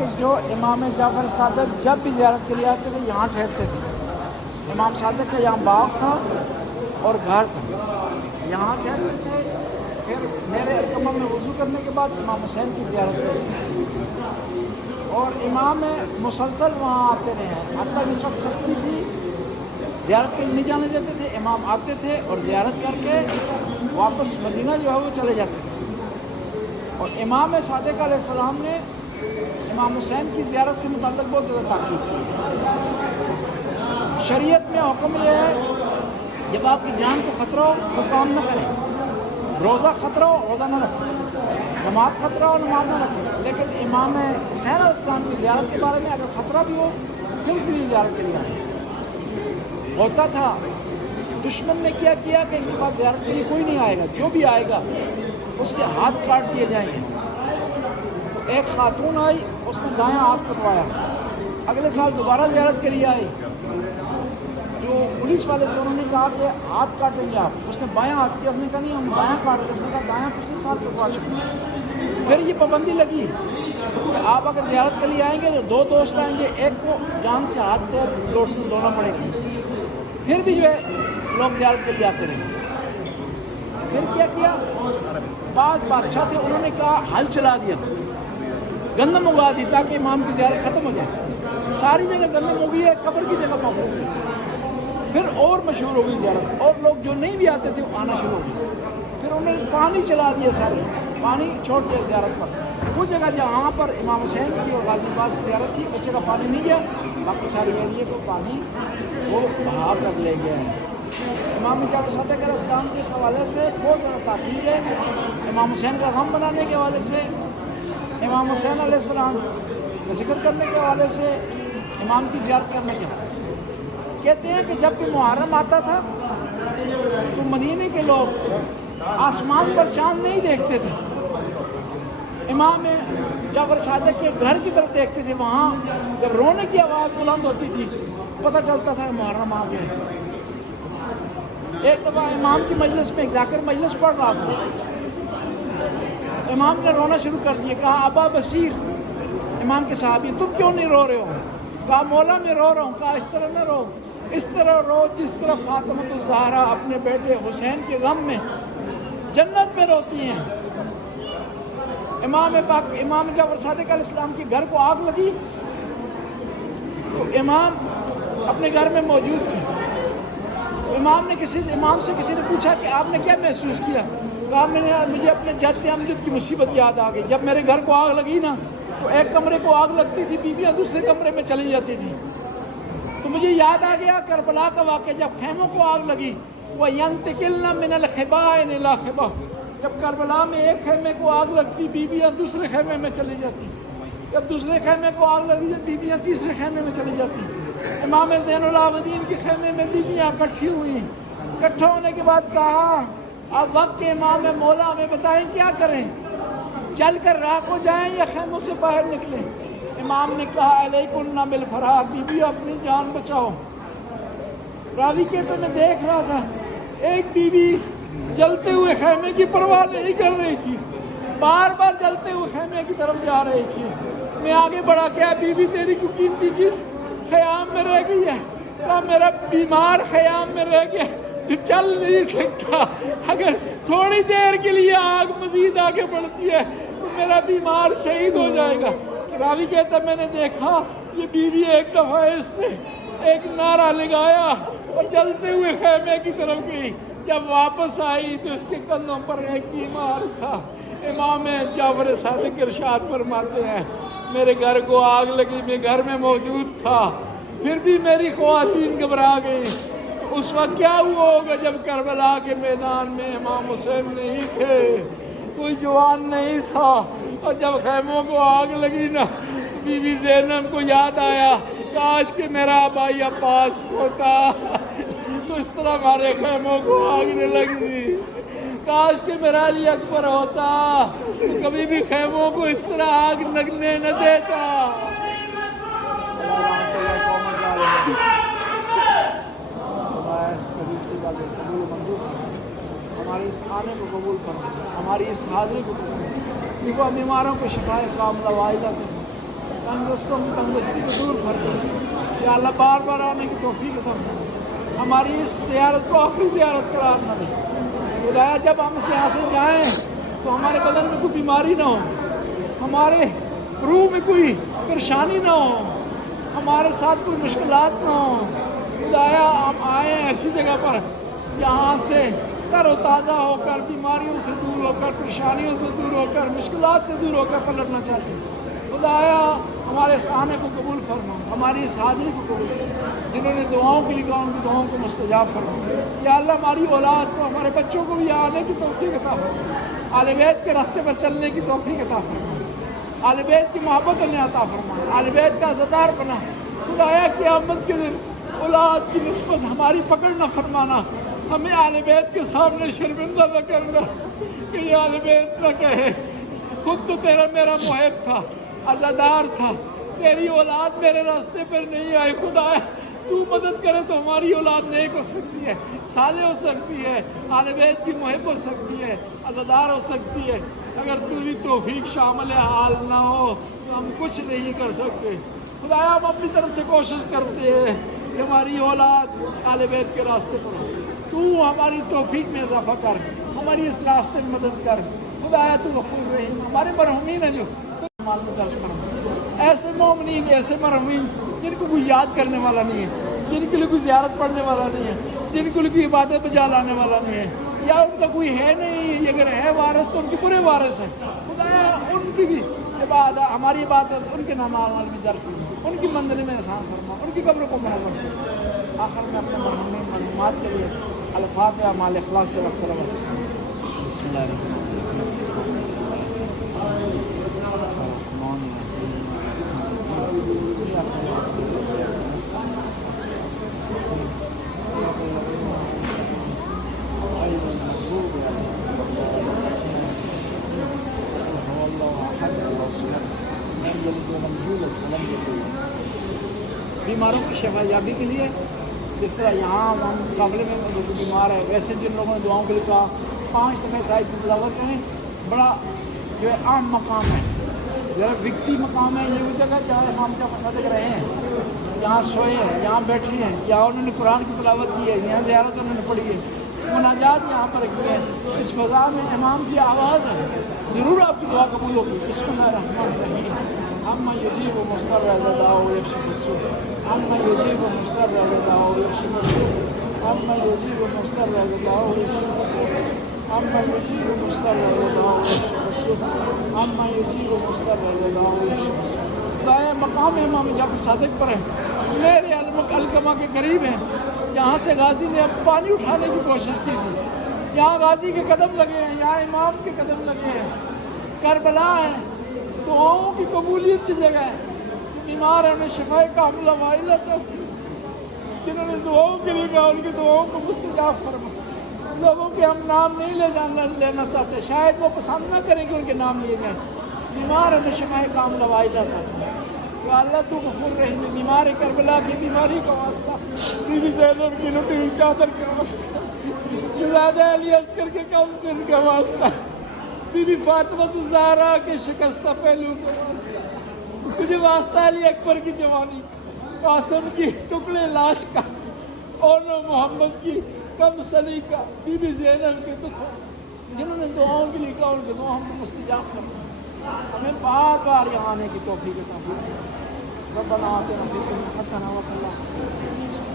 کہ جو امام جعفر صادق جب بھی زیارت کے لیے آتے تھے یہاں ٹھہرتے تھے۔ امام صادق کا یہاں باغ تھا اور گھر تھا، یہاں ٹھہرتے تھے۔ پھر میرے الکمہ میں وضو کرنے کے بعد امام حسین کی زیارت کرتے تھے، اور امام مسلسل وہاں آتے رہے ہیں، حتیٰ کہ اس وقت سختی تھی، زیارت کے لیے نہیں جانے دیتے تھے، امام آتے تھے اور زیارت کر کے واپس مدینہ جو ہے وہ چلے جاتے تھے۔ اور امام صادق علیہ السلام نے امام حسین کی زیارت سے متعلق بہت زیادہ تاکید کی۔ شریعت میں حکم یہ ہے جب آپ کی جان کو خطرہ ہو وہ کام نہ کریں، روزہ خطرہ ہو روزہ نہ رکھیں، نماز خطرہ ہو نماز نہ رکھیں، لیکن امام حسین علیہ السلام کی زیارت کے بارے میں اگر خطرہ بھی ہو پھر بھی زیارت کے لیے آئیں۔ ہوتا تھا دشمن نے کیا کہ اس کے بعد زیارت کے لیے کوئی نہیں آئے گا، جو بھی آئے گا اس کے ہاتھ کاٹ دیے جائیں گے۔ تو ایک خاتون آئی، اس نے دایاں ہاتھ کٹوایا، اگلے سال دوبارہ زیارت کے لیے آئی، جو پولیس والے تھے انہوں نے کہا کہ ہاتھ کاٹیں گے آپ، اس نے بایاں ہاتھ کیا، اس نے کہا نہیں ہم بایاں کاٹتے، اس نے کہا دایاں پچھلے سال کٹوا چکے۔ پھر یہ پابندی لگی کہ آپ اگر زیارت کے لیے آئیں گے تو دو دوست آئیں گے، ایک کو جان سے ہاتھ کو دھونا پڑے گا۔ پھر بھی جو ہے لوگ زیارت کے لیے آتے رہے۔ پھر کیا بعض بادشاہ تھے انہوں نے کہا حل چلا دیا، گندم اگا دی تاکہ امام کی زیارت ختم ہو جائے، ساری جگہ گندم اگی ہے، قبر کی جگہ محفوظ ہے۔ پھر اور مشہور ہو گئی زیارت، اور لوگ جو نہیں بھی آتے تھے وہ آنا شروع ہو گئے۔ پھر انہوں نے پانی چلا دیا، سارے پانی چھوڑ دیا زیارت پر۔ وہ جگہ جہاں پر امام حسین کی اور غازی عباس کی زیارت تھی اس جگہ پانی نہیں گیا، باقی ساری ایریے کو پانی وہ بہا کر لے گیا ہے۔ امام جعفر صادق علیہ السلام کے اس حوالے سے بہت زیادہ تاکید ہے، امام حسین کا غم بنانے کے حوالے سے، امام حسین علیہ السلام کا ذکر کرنے کے حوالے سے، امام کی زیارت کرنے کے حوالے سے۔ کہتے ہیں کہ جب بھی محرم آتا تھا تو مدینے کے لوگ آسمان پر چاند نہیں دیکھتے تھے، امام جعفر صادق کے گھر کی طرف دیکھتے تھے، وہاں جب رونے کی آواز بلند ہوتی تھی پتہ چلتا تھا کہ محرم آ گیا ہے۔ ایک دفعہ امام کی مجلس میں ایک ذاکر مجلس پڑھ رہا تھا، امام نے رونا شروع کر دیا، کہا ابا بصیر، امام کے صحابی، تم کیوں نہیں رو رہے ہو؟ کہا مولا میں رو رہا ہوں۔ کہا اس طرح نہ رو، اس طرح رو جس طرح فاطمہ الزہرا اپنے بیٹے حسین کے غم میں جنت میں روتی ہیں۔ امام جعفر صادق علیہ السلام کے گھر کو آگ لگی تو امام اپنے گھر میں موجود تھے۔ امام سے کسی نے پوچھا کہ آپ نے کیا محسوس کیا؟ کہا مجھے اپنے جد امجد کی مصیبت یاد آ گئی، جب میرے گھر کو آگ لگی نا تو ایک کمرے کو آگ لگتی تھی، بیویاں دوسرے کمرے میں چلی جاتی تھی، تو مجھے یاد آ گیا کربلا کا واقعہ، جب خیموں کو آگ لگی، وَيَنْتَقِلْنَ مِنَ الْخِبَاءِ إِلَى خِبَاءٍ، جب کربلا میں ایک خیمے کو آگ لگتی بیویاں دوسرے خیمے میں چلی جاتی، جب دوسرے خیمے کو آگ لگی بیویاں تیسرے خیمے میں چلی جاتی۔ امام زین العابدین کے خیمے میں بیویاں اکٹھی ہوئی، اکٹھا ہونے کے بعد کہا اب وقت کے امام مولا ہمیں بتائیں کیا کریں، چل کر راہ کو جائیں یا خیموں سے باہر نکلیں؟ امام نے کہا علیکن بالفرار، بیوی اپنی جان بچاؤ۔ راوی کہتے میں دیکھ رہا تھا ایک بیوی جلتے ہوئے خیمے کی پرواہ نہیں کر رہی تھی، بار بار جلتے ہوئے خیمے کی طرف جا رہی تھی۔ میں آگے بڑھا کیا بیوی تیری کو قیمتی چیز خیام میں رہ گئی ہے؟ کہا میرا بیمار خیام میں رہ گیا، جو چل نہیں سکتا، اگر تھوڑی دیر کے لیے آگ مزید آگے بڑھتی ہے تو میرا بیمار شہید ہو جائے گا۔ راوی کہتا میں نے دیکھا یہ بیوی ایک دفعہ اس نے ایک نعرہ لگایا اور جلتے ہوئے خیمے کی طرف گئی، جب واپس آئی تو اس کے کندھوں پر ایک بیمار تھا۔ امام جعفر صادق ارشاد فرماتے ہیں میرے گھر کو آگ لگی، میں گھر میں موجود تھا، پھر بھی میری خواتین گھبرا گئی۔ تو اس وقت کیا ہوا ہوگا جب کربلا کے میدان میں امام حسین نہیں تھے، کوئی جوان نہیں تھا، اور جب خیموں کو آگ لگی نا تو بی بی زینب کو یاد آیا کاش کہ میرا بھائی عباس ہوتا تو اس طرح ہمارے خیموں کو آگ نہ لگتی، کاش کہ میرا علی اکبر ہوتا تو کبھی بھی خیموں کو اس طرح آگ لگنے نہ دیتا۔ ہمارے اس آنے کو قبول فرما، ہماری اس حاضری کو قبول، بیماروں کو شفائے کاملہ واحدہ کریں، تنگستوں کی تنگستی کو دور فرما، یا اللہ بار بار آنے کی توفیق عطا فرما، ہماری اس زیارت کو آخری زیارت قرار نہ دے خدایا۔ جب ہم یہاں سے جائیں تو ہمارے بدن میں کوئی بیماری نہ ہو، ہمارے روح میں کوئی پریشانی نہ ہو، ہمارے ساتھ کوئی مشکلات نہ ہو خدایا۔ ہم آئیں ایسی جگہ پر جہاں سے تر و تازہ ہو کر، بیماریوں سے دور ہو کر، پریشانیوں سے دور ہو کر، مشکلات سے دور ہو کر پلٹنا چاہتے ہیں خدایا۔ ہمارے اس آنے کو قبول فرما، ہماری اس حاضری کو قبول فرما، جنہوں نے دعاؤں کے لیے کہا ان کی دعاؤں کو مستجاب فرما۔ یا اللہ ہماری اولاد کو، ہمارے بچوں کو بھی یہاں آنے کی توفیق عطا فرما، آل بیت کے راستے پر چلنے کی توفیق عطا فرما، آل بیت کی محبت انہیں عطا فرما، آل بیت کا عزادار بنا خدایا۔ قیامت کے دن اولاد کی نسبت ہماری پکڑ نہ فرمانا، ہمیں آل بیت کے سامنے شرمندہ نہ کرنا کہ یہ آل بیت نہ کہے خود تو تیرا میرا محب تھا، عزادار تھا، تیری اولاد میرے راستے پر نہیں آئی خدایا۔ تو مدد کرے تو ہماری اولاد نیک ہو سکتی ہے، صالح ہو سکتی ہے، آل بیت کی محب ہو سکتی ہے، عزادار ہو سکتی ہے۔ اگر تیری توفیق شامل حال نہ ہو تو ہم کچھ نہیں کر سکتے خدایا۔ ہم اپنی طرف سے کوشش کرتے ہیں کہ ہماری اولاد آل بیت کے راستے پر ہو، تو ہماری توفیق میں اضافہ کر، ہماری اس راستے میں مدد کر خدایا۔ تو غفور رحیم، ہمارے مرحومین ہیں جو مال میں درج فرما، ایسے مومنین، ایسے مرحومین جن کو کوئی یاد کرنے والا نہیں ہے، جن کے لیے کوئی زیارت پڑھنے والا نہیں ہے، جن کے لیے کوئی عبادت بجا لانے والا نہیں ہے، یا ان کا کوئی ہے نہیں، اگر ہے وارث تو ان کے برے وارث ہیں خدایا۔ ان کی بھی عبادت، ہماری عبادت ان کے نام اعمال میں درج فرما، ان کی منزل میں احسان فرما، ان کی قبروں کو منور فرما۔ آخر میں اپنے مرحومین مرحومات کے لیے الفاتحہ مع الاخلاص والسلام۔ بسم اللہ الرحمن بیماروں کی شفا یابی کے لیے، جس طرح یہاں ہم مقابلے میں جو بیمار ہے، ویسے جن لوگوں نے دعاؤں کے لیے کہا 5 دفعہ سائد کی تلاوت کریں۔ بڑا جو ہے عام مقام ہے، ذرا وقتی مقام ہے، یہ وہ جگہ جہاں امام جعفر صادق رہے ہیں، یہاں سوئے ہیں، یہاں بیٹھے ہیں، یہاں انہوں نے قرآن کی تلاوت کی ہے، یہاں زیارت انہوں نے پڑھی ہے، مناجات یہاں پر کی ہے۔ اس فضا میں امام کی آواز ہے، ضرور آپ کی دعا قبول ہوگی۔ بسم اللہ الرحمن الرحیم۔ اما یجیب مضطر اذا دعاه ویکشف السوء، اما یجیب مضطر اذا دعاه ویکشف السوء، اما یجیب مضطر اذا دعاه ویکشف السوء، اما یجیب مضطر اذا دعاه ویکشف السوء، اما یجیب مضطر اذا دعاه ویکشف السوء۔ خدایا مقام امام جعفر صادق پر ہے، میرے علقمہ کے قریب ہیں، جہاں سے غازی نے اب پانی اٹھانے کی کوشش کی تھی، یہاں غازی کے قدم لگے ہیں، یہاں امام کے قدم لگے ہیں، کربلا ہے، دعاؤں کی قبولیت کی جگہ ہے۔ بیمار ہے، انہیں شفائے کاملہ وائلہ تو جنہوں نے دعاؤں کے لیے کہا ان کی دعاؤں کو مستجاب فرما۔ لوگوں کے ہم نام نہیں لینا چاہتے، شاید وہ پسند نہ کریں کہ ان کے نام لیے جائیں۔ بیمار ہے، انہیں شفائے کاملہ وائلہ تھا یا اللہ تو غفور رحیم۔ بیمار کربلا کی بیماری کا واسطہ، بی بی زینب کی لٹی ہوئی چادر کا واسطہ، شہزادہ علی اصغر کے کم سن کا واسطہ، بی بی فاطمہ الزہرا کے شکستہ پہلو کا واسطہ، تجھے واسطہ علی اکبر کی جوانی، قاسم کی ٹکڑے لاش کا، اور محمد کی کم سلی کا، بی بی زینب کے دکھوں، جنہوں نے دعاؤں کے لیے کہا ان کے دعاؤں ہم کو مستجاب فرما۔ ہمیں بار بار یہاں آنے کی توفیق عطا فرما۔ ربنا آتنا فی الدنیا حسنہ وفی الآخرۃ